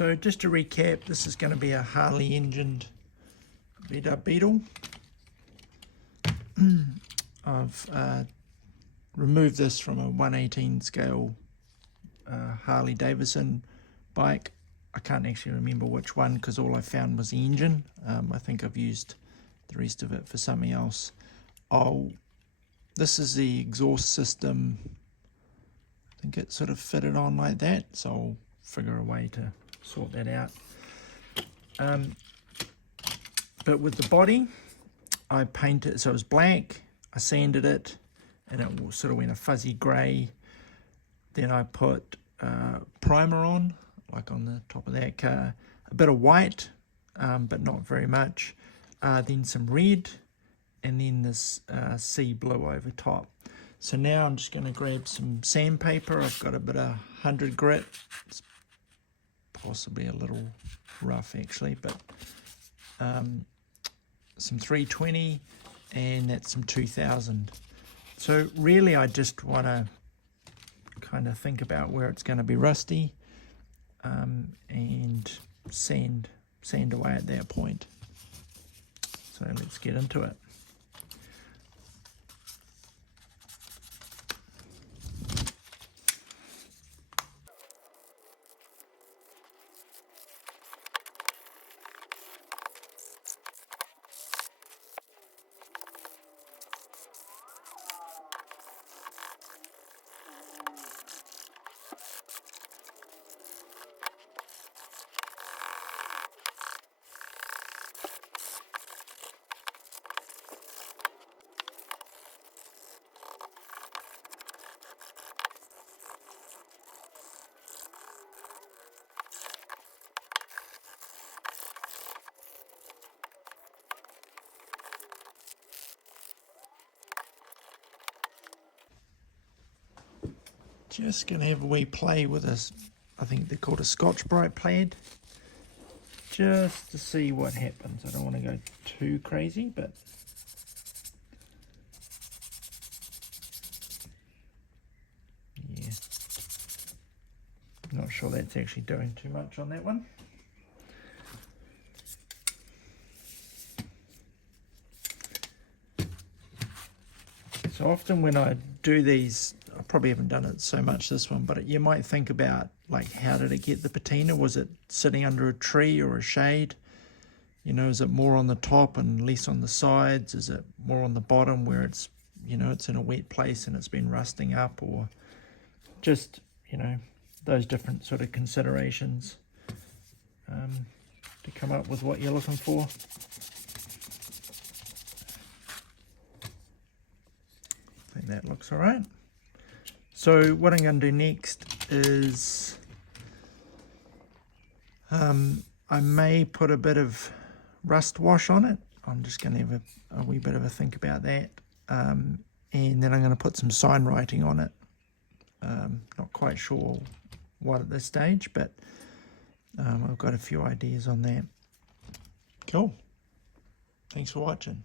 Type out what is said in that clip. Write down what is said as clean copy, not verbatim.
So just to recap, this is going to be a Harley engined VW Beetle. I've removed this from a 1/18 scale Harley Davidson bike. I can't actually remember which one because all I found was the engine. I think I've used the rest of it for something else. This is the exhaust system. I think it sort of fitted on like that, so I'll figure a way to sort that out. But with the body, I painted it so it was black. I sanded it and it sort of went a fuzzy grey. Then I put primer on, like on the top of that car, a bit of white, but not very much, then some red, and then this sea blue over top. So now I'm just going to grab some sandpaper. I've got a bit of 100 grit. It's possibly a little rough actually, but some 320, and that's some 2000. So really I just want to kind of think about where it's going to be rusty, and sand away at that point. So let's get into it. Just going to have a wee play with this, I think they're called a Scotch-Brite plaid, just to see what happens. I don't want to go too crazy, but yeah, not sure that's actually doing too much on that one. So often when I do these, I probably haven't done it so much this one, but you might think about, like, how did it get the patina? Was it sitting under a tree or a shade? You know, is it more on the top and less on the sides? Is it more on the bottom where it's, you know, it's in a wet place and it's been rusting up? Or just, you know, those different sort of considerations to come up with what you're looking for. I think that looks all right. So what I'm going to do next is I may put a bit of rust wash on it. I'm just going to have a wee bit of a think about that. And then I'm going to put some sign writing on it. Not quite sure what at this stage, but I've got a few ideas on that. Cool. Thanks for watching.